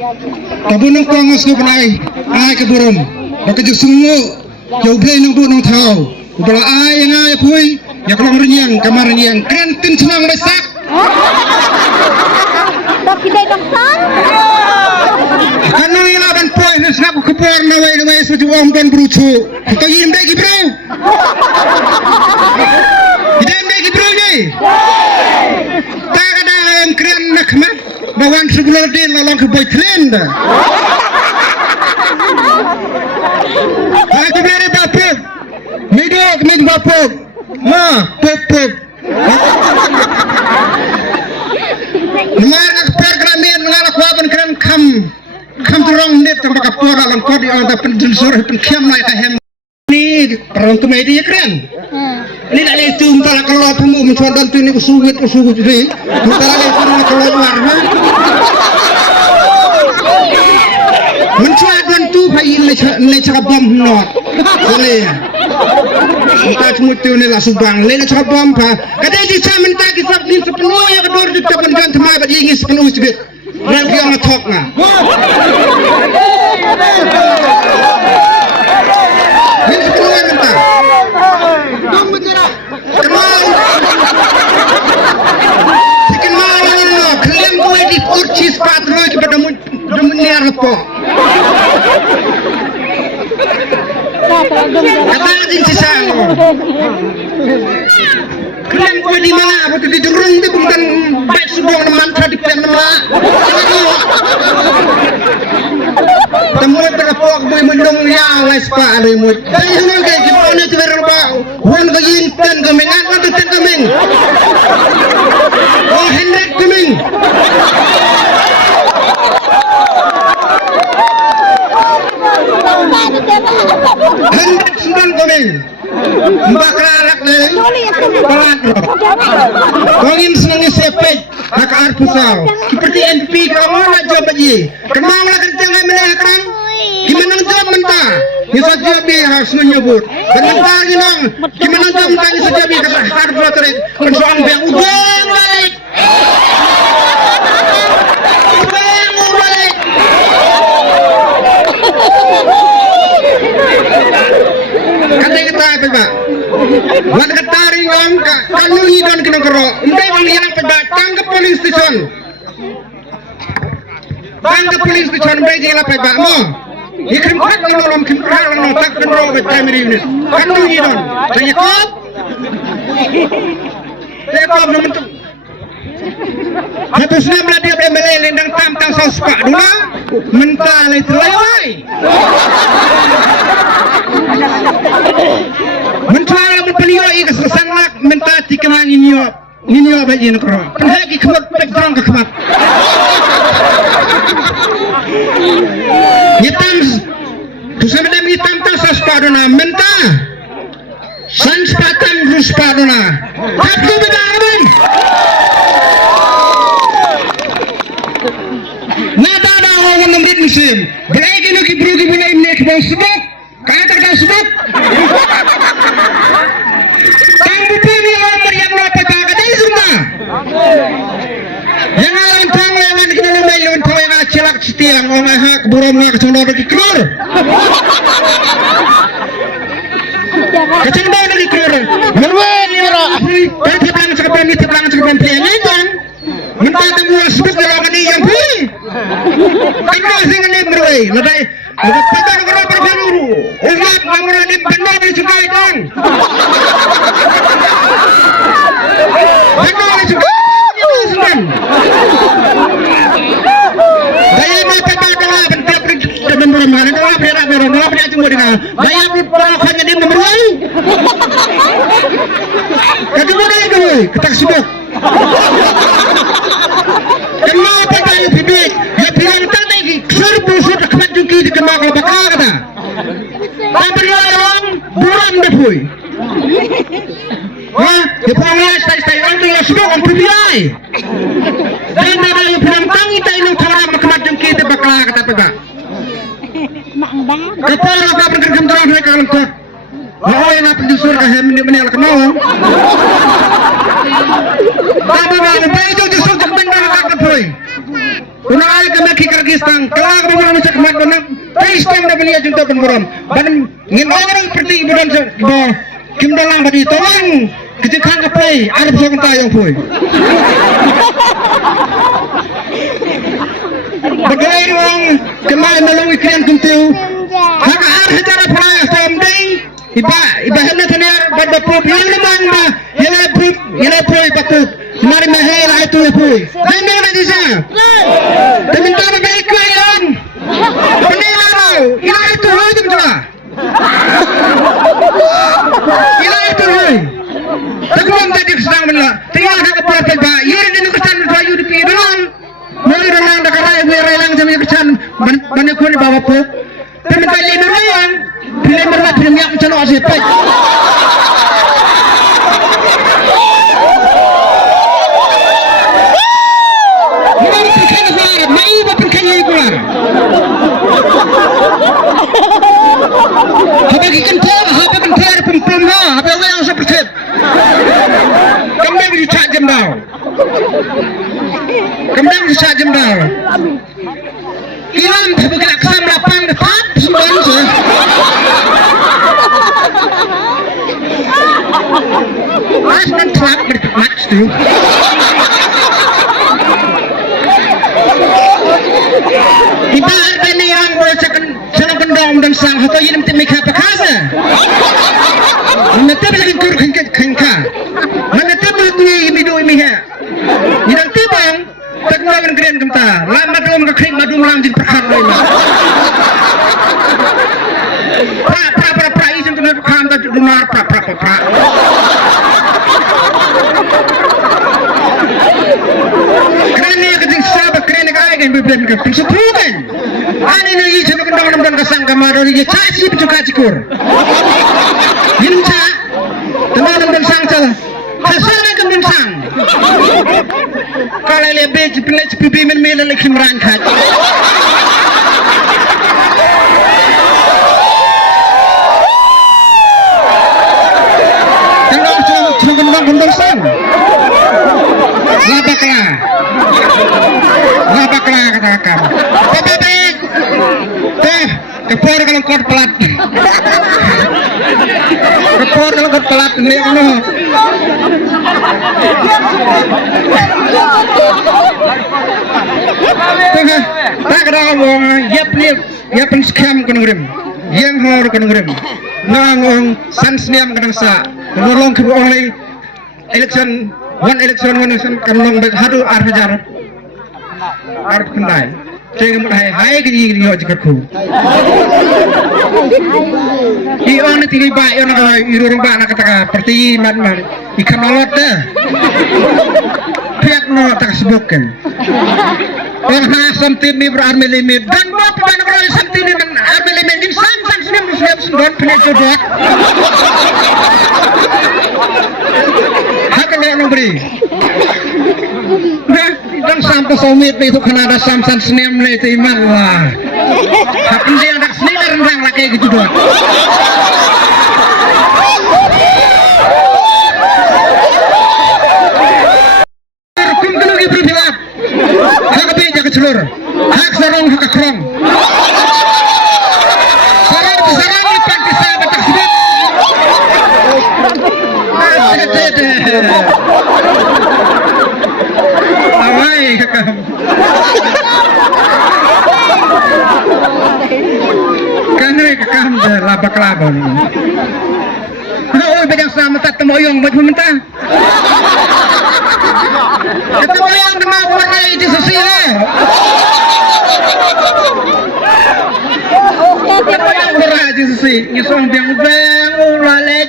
Tabunong pangos ko panay ay kaburom. Bakit sungo jauh beli nang bu nang tahu. Ubala ay yang ay puy. Ya kalau rinyang kamar rinyang kantin senang besak. Tapi dia kaksan. Kanang ilaban puy nak kepor nawai seju om dan berucu. Kita yin bagi bro. Kita bagi bro ni. Tak ada yang keren nak mat. Bawan sebulan din lalang ke boy trend. Aku beri bapuk. Midok mid bapuk. Ma pop. Mana perkeramin ngalah kuaban keren kam turang net tempat kapur alam kau di antara penjelsor penkiam naik kahem. Ini perang tu media keren. Ini dah lesu entah kalau pemu mencoba tu ini usugut jadi. Entah lesu kalau warna. Mencoba tu pakai lecak bom not. Boleh. Kita cuma tu ni lah subang. Lecak bom pa. Kadang jika minta kita ni sepenuh yang kedua kita penjual temai bagi ingin sepenuh sebab. Nanti orang talk na. Ini sepenuh yang minta. Kenal, kalian boleh dikurci sepatu kepada dunia apa? Kata lagi sisang. Kalian boleh di mana? Apa tu di jurung itu bukan baik sebuah mantra di plan nama. Temu berapa boleh mendong yang lespa ada mu. Tapi semua kayak gimana tu berapa? Wan bagi ten kemengan, wan ten kemeng. Oh hendak kemeng. Hendak sembilan kemeng. Mbak kelalak deh. Pelan. Kongin senangnya sepet. Hak arpusau. Seperti NP kamu nak jawab aja. Kemau lah kerja nggak menekan. Gimana jawab mentah? Ni saja dia harus menyebut. Dan mentah ni nong. Gimana jawab mentah ni saja dia kata harus terik. Persoalan yang udah balik. Kata kita apa pak? Wan ketari orang kalau hidon kena kerok. Udah orang yang apa? Tangkap polis station. Tangkap polis station bagi apa pak? Mo? Ikan kat orang kentral orang tak kenal primary unit. Kalau hidon, saya kop. Saya kop nombor tu. Habis ni melatih MLA lendang tam sospak dulu. Mentah itu lewai. Mentah berpelioi kesesan nak mentah tikamang inyo bagi nak roh. Lagi kemat background ke kemat. Hitam, tu sebenarnya hitam tak sospadona mentah. Sanspatam ruspadona. Aku bedaran. Nada ada orang nombor musim. Berlagi nak ibru gimana ini kebau sebab. Kaya terkait sebab. Tangguh ni orang yang berapa kagak dari semua. Yang lain tang lawan kita nombor lawan kau yang celak setiang orang hak burung nak cendol di keluar. Kecendol di keluar. Merwan ni orang. Tertibang cekapan ni kan. Minta temu sebab dalam ni yang pun. Kita sini ni berway. Lepas kita nak berbaru. Umat namanya ni benar dicukai kan. Benar dicukai. Gaya mata dah bentar benar mana dah berak cuma dengan gaya perawakannya dia memberai. Kedua dah itu ketak sibuk. Kenapa gaya bibit? Ya bilang lagi serbu sudah kemajuki di kemak bakal kata. Tapi orang buram dah pui. Wah, di panggilan stay orang tu yang sudah orang perbiai. Dan ada yang bilang tangi tak ingat orang kemajuki di bakal kata pegang. Kepala apa berkerjaan terang mereka kalau tu. Mau yang apa justru kahem ini kenal. Tapi mana baik tu justru tak benar kata pui. Unang kami Kyrgyzstan, kelak kami macam mana? Pakistan dah beli junta penguram. Badan ngin orang seperti budan Kim dalang bagi tolong kejekan apa? Arab sekarang tayang pun. Bagaimana orang kemarin melalui kian kuntiu? Hak arah cara perayaan sampai iba hendak tenar pada problem mana? Yang patut. Mari mahal itu pun. Mana lagi sah? Tapi tak baik kalian. Penilaian itu lagi betul. Itu lagi. Tapi orang tadi sedang menolak. Tinggal ada apa saja. Ia ini kesan saya di pikiran. Mari renang dah kerana ibu relang jam kesan banyak kau ni bawa pun. Tapi tak lima orang. Pilih merah pilih yang kesan asyik. Habis kental pempem ha, habis apa yang seperti kami bisa jemdal, Iran tapi kena kesam lapang depan sembilan sih. Mas dan telak berdemak tu. Kita ada ni yang boleh senang kendam dan sang atau yang tidak mikir apa kasa. Nanti bila kita kengkak, nanti bila tu imidu imiha. Nanti bang, tak mungkin keren kita. Lama dalam kekering madu melanjut perkara lima. Pra izin tu nak kanda dunar pra. Kerana keting sahabat kerana kaya kan berbeda keting sepuluhan. Ani ni izin nak kendam kesang kamar dia casi bercuka cikur. Hinca, teman sang cel. Hasilnya kemudian sang. Kalau lebih cepi men lagi merangkat. Tengok kemudian sang. Labaklah katakan. Kepor kalau kau pelat. Kepor kalau kau pelat ni ano. Tengah, tak ada orang. Yap scam kenurim. Yang hor kenurim. Nangong sansniam kedangsa. Menolong ke oleh election one election kanong hadu arhajar. Arab kendai. Saya hai gini hojikku. Ion tinggi baik ion irurung ba nak kata seperti man ikan olot dah. Pihak no tak sebutkan. Orang sampai ni berarti limit dan apa dan kalau sampai ni berarti limit ini sang sudah punya jodoh. Hak yang beri. Dan sampai somit itu kena ada samsan senyum le itu iman wah. Happen dia ada seni rendang lagi gitu doang. Kum kena lagi berbilang. Hak beja ke seluruh. Hak sarung hak kerong. Sarang ipan bisa batak sebut. Awai kakak. Kanai kakak je labak labon. Oh bedang sama tak temoyong buat mentah. Temoyong kena warna itu sosial. Temoyong warna itu sosial. Nyesong biang ulalet.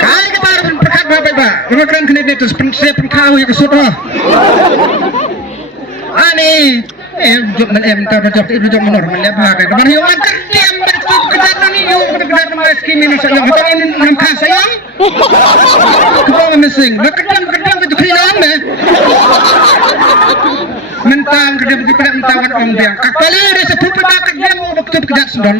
Kali kemarin perkat berapa pak? Kemudian kena itu saya perkau yang kesudah. Ani, jom normal ya pak. Kemarin yang kerjaan berkejatan ini, berkejatan meski minus yang kita ini nampak sayang. Kebawa missing, berkejatan itu kehilangan deh. Mentang kerja begitu pada mentawan orang biang. Kali ada sepuluh pedagang dia mau betul kejat sudah.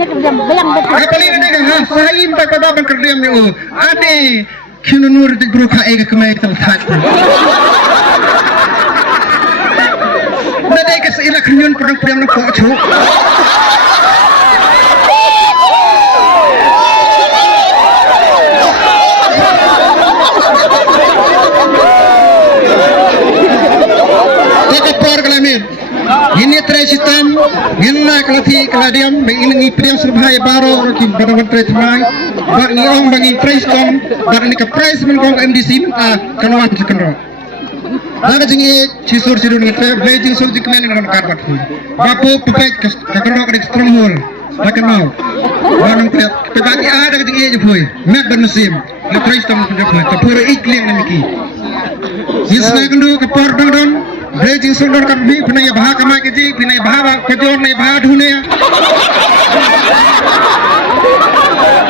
Apa lagi ni kan? Sahim tak pada bangkerdiam ni. Ane Kinunur di beruka ega kemai terletak. Nadai ke seila kenyun pedang-pedang nak kau cuk. Teka por kelamin. Ini tray sistem, gina kelati keladiam, ini priam serbaya baru, kim pada tray tray, bagi orang bagi price kom, bagi ke price menkong MDC minta kanuan sekenro. Laga jingi cisur sidun ngetre, Beijing sul jikmen dengan karbat pun. Bapu pepet kekenro ke strong hole, laga mau. Wanang pet, pebagi ada jingi jepui, mat bermusim, le price tom jepui, kapura ikliang namiki. Yesna kendu kapur dong. Beijing sundar kan bi pinai bahag kamai keji pinai bahag kejor nai bahag dhune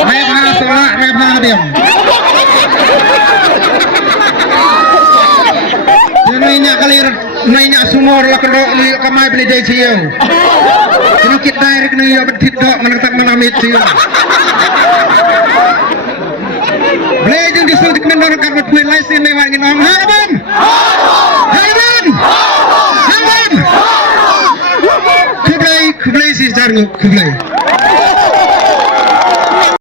nai bahag sola nai bahag diam nainya kalir nainya sumur la kendo ni kamai beli dai ciu kena kit direct ni ya betit dok menetak menamit ciu Beijing disuntik mendor kan berpuin laisin nai wangin om harabam Kublai si jarang kublai.